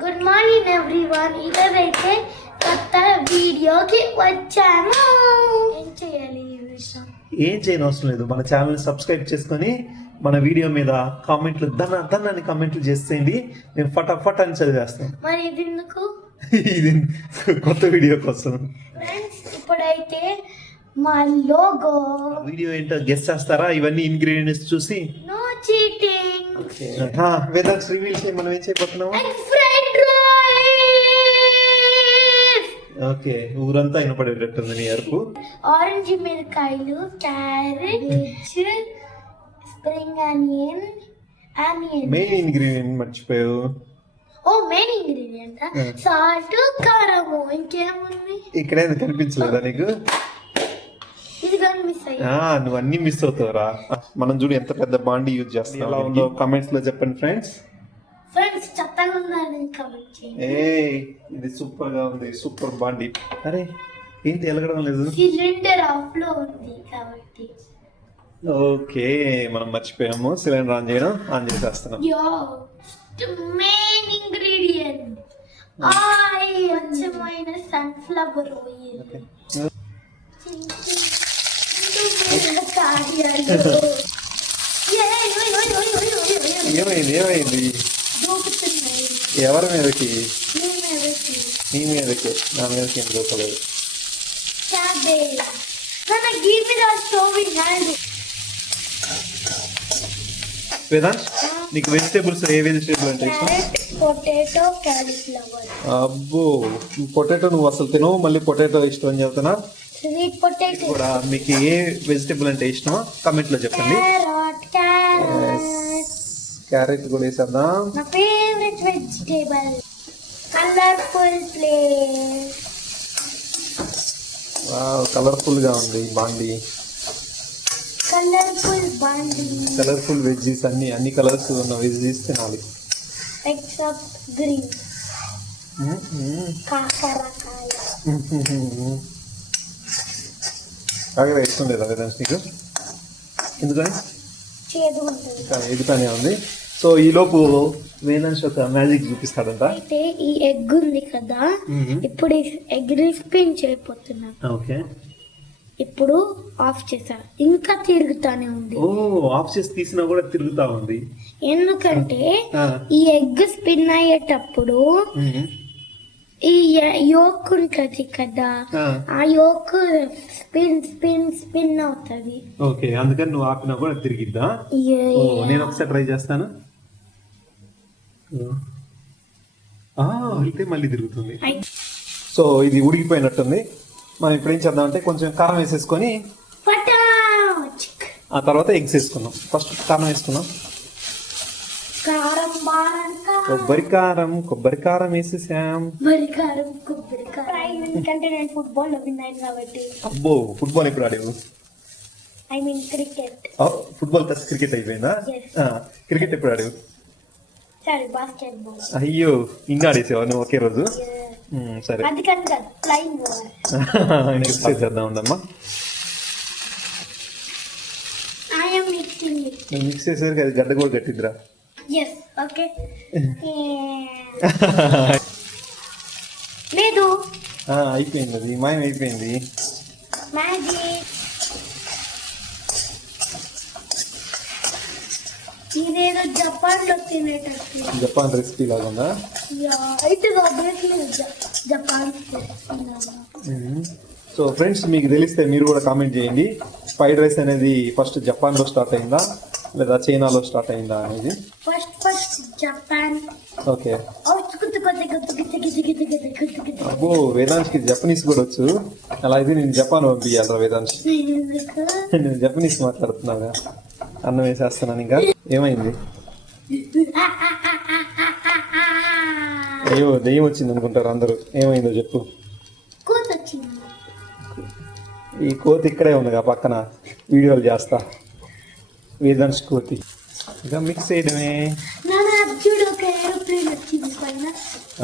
Good morning everyone. ఈరోజైతే కొత్త వీడియోకి వచ్చాను. ఏం చేయాలి ఈ విషయం? ఏం చేయని అవసరం లేదు. మన ఛానల్ సబ్స్క్రైబ్ చేసుకొని మన వీడియో మీద కామెంట్లు దన్నాన్ని కామెంట్లు చేసేయండి. మేము ఫటాఫట్ అని చదివేస్తాం. మరి ఇది ఎందుకు? ఇది కొత్త వీడియో కోసం. ఫ్రెండ్స్, ఇప్పుడైతే మా లోగో వీడియో ఏంటో గెస్ చేస్తారా? ఇవన్నీ ఇంగ్రీడియంట్స్ చూసి. No cheating. వేదాంత్ రివీల్ చేయి. మనం ఏం చేయబోతున్నాము? Egg fried rice. ఓకే, ఊరంతా వినపడేటట్టుంది నీ అరుపు. ఆరెంజ్ మిరకాయలు, carrot, spring onion. Main ingredient మర్చిపోయావు. మెయిన్ ఇంగ్రీడియంట్ సాల్ట్, కారము. ఇంకేముంది? ఇక్కడే కనిపించలేదా నీకు? ఇది కానీ మిస్ అయ్యి. నువ్వు అన్ని మిస్ అవుతావురా. మనం చూడు ఎంత పెద్ద బాండి యూజ్ చేస్తాం. ఎలా ఉందో కామెంట్స్ లో చెప్పండి ఫ్రెండ్స్. ఫ్రెండ్స్, చెత్తగా ఉందని కమెంట్ చేయండి. ఇది సూపర్ గా ఉంది. సూపర్ బాండి. అరే ఏంటి ఎలగడం లేదు? సిలిండర్ ఆఫ్ లో ఉంది కాబట్టి. ఓకే, మనం మర్చిపోయాము సిలిండర్ ఆన్ చేయడం. ఆన్ చేసేస్తున్నాం. మెయిన్ ఇంగ్రీడియంట్ ఆయిల్, స్వచ్ఛమైన సన్ఫ్లవర్ ఆయిల్. ఏమైంది? ఎవరి మీదకి? నీ మీదకి. నా మీదకి ఏం దూకలేదు. వేదాంత్, నీకు వెజిటేబుల్స్ ఏ వెజిటేబుల్ అంటే ఇష్టం? Potato, cauliflower. అబ్బో, పొటాటో నువ్వు అసలు తినవు, మళ్ళీ పొటాటో ఇష్టం అని చెప్తున్నా. స్వీట్ పొటాటో కూడా. మీకు ఏ వెజిటేబుల్ అంటే ఇష్టమో కమెంట్ లో చెప్పండి. క్యారెట్ కూడా వేసేద్దాం. నా favourite vegetable. Colourful plate. Wow, colourful గా ఉంది బాండి. కలర్ఫుల్ బాండి. కలర్ఫుల్ వెజ్జీస్, అన్ని కలర్స్ ఉన్న వెజ్జీస్ తినాలి. Except green. కాకరకాయ. కాకర ఇష్టం లేదా వేదాంత్ నీకు? ఎందుకని? చేదు ఉంటుంది. ఎదుగుతానే ఉంది. సో ఈ లోపు వేదాంత్ ఒక మ్యాజిక్ చూపిస్తాడంట. అయితే ఈ ఎగ్ ఉంది కదా, ఇప్పుడు ఈ ఎగ్ ని స్పిన్ చేయబోతున్నా. ఓకే, ఇప్పుడు ఆఫ్ చేసా. ఇంకా తిరుగుతానే ఉంది. ఆఫ్ చేసి తీసినా కూడా తిరుగుతా ఉంది. ఎందుకంటే ఈ ఎగ్ స్పిన్ అయ్యేటప్పుడు ఈ యోక్ ఉంటుంది కదా, ఆ యోక్ స్పిన్ స్పిన్ స్పిన్ అవుతుంది. ఓకే, అందుకని నువ్వు ఆపినా కూడా తిరిగిద్దా? నేను ఒకసారి ట్రై చేస్తాను. అయితే మళ్ళీ తిరుగుతుంది. సో ఇది ఉడికిపోయినట్టుంది. మనం ఇప్పుడు ఏం చేద్దామంటే కొంచెం కారం వేసేసుకొని ఆ తర్వాత ఎగ్స్ వేసుకున్నాం. ఫస్ట్ కారం వేసుకున్నాం. కొబ్బరి కారం వేసేసాం. ఎందుకంటే నేను ఫుట్బాల్ విన్నాను కాబట్టి. అబ్బో, ఫుట్బాల్ ఎప్పుడు ఆడేవు? I mean cricket. Football plus cricket అయిపోయిందా? క్రికెట్ ఎప్పుడు ఆడేవు? సరే, బాస్కెట్బాల్. అయ్యో, ఇంకా ఆడేసావా నువ్వు ఒకే రోజు? సరే, మిక్స్ చేద్దాం ఉండమ్మా. మిక్స్ చేసేసరికి అది గడ్డ కూడా కట్టిద్దిరా. లేదు, అయిపోయింది. అది మాయం అయిపోయింది. ఇదేదో జపాన్ లో తినేటట్టు. జపాన్ రెసిపీ లాగా ఉందా? అయితే జపాన్. సో ఫ్రెండ్స్, మీకు తెలిస్తే మీరు కూడా కామెంట్ చేయండి. ఫ్రైడ్ రైస్ అనేది ఫస్ట్ జపాన్ లో స్టార్ట్ అయిందా లేదా చైనాలో స్టార్ట్ అయిందా అనేది. First Japan. ఓకే. అబ్బో, వేదాంత్కి జపనీస్ కూడా వచ్చు. అలా అయితే నేను జపాన్ పంపించాలరా వేదాంత్? నేను జపనీస్ మాట్లాడుతున్నాగా. అన్నం వేసేస్తున్నాను. ఇంకా ఏమైంది? అయ్యో, దెయ్యం వచ్చింది అనుకుంటారు అందరూ. ఏమైందో చెప్పు. ఈ కోతి ఇక్కడే ఉంది పక్కన. వీడియోలు చేస్తా. వేదాంత్ కోతి. ఇంకా మిక్స్ చేయడమే.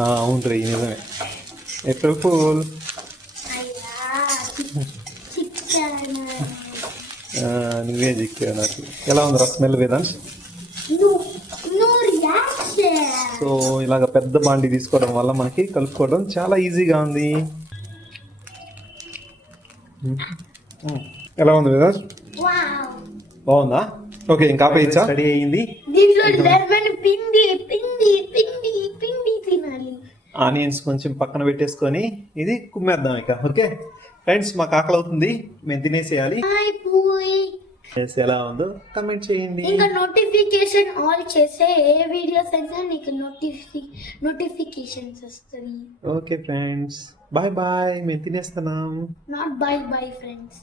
అవును రీ, నిజమే. April fool. నువ్వే చిక్కావు నాకు. ఎలా ఉంది రా smell Vedant? No reaction. So ఇలాగ పెద్ద బాండి తీసుకోవడం వల్ల మనకి కలుపుకోవడం చాలా ఈజీగా ఉంది. ఎలా ఉంది వేదాంశ్? వావ్. బాగుందా? ఓకే, ఇంకా ఆపేయచ్చా? రెడీ అయ్యింది. దీంట్లో లెమన్ పిండి పిండి పిండి పిండి తినాలి. ఆనియన్స్ కొంచెం పక్కన పెట్టేసుకొని ఇది కుమ్మేద్దాం ఇక. ఓకే ఫ్రెండ్స్, మాకు ఆకలి అవుతుంది, మేము తినేసేయాలి. అయిపోయి ఎలా ఉందో కమెంట్ చేయండి. ఇంకా నోటిఫికేషన్ ఆల్ చేసే ఏ వీడియోస్ అయినా నీకు నోటిఫికేషన్స్ వస్తుంది. ఓకే ఫ్రెండ్స్, బాయ్ బాయ్, మేము తినేస్తున్నాం. Not bye bye friends.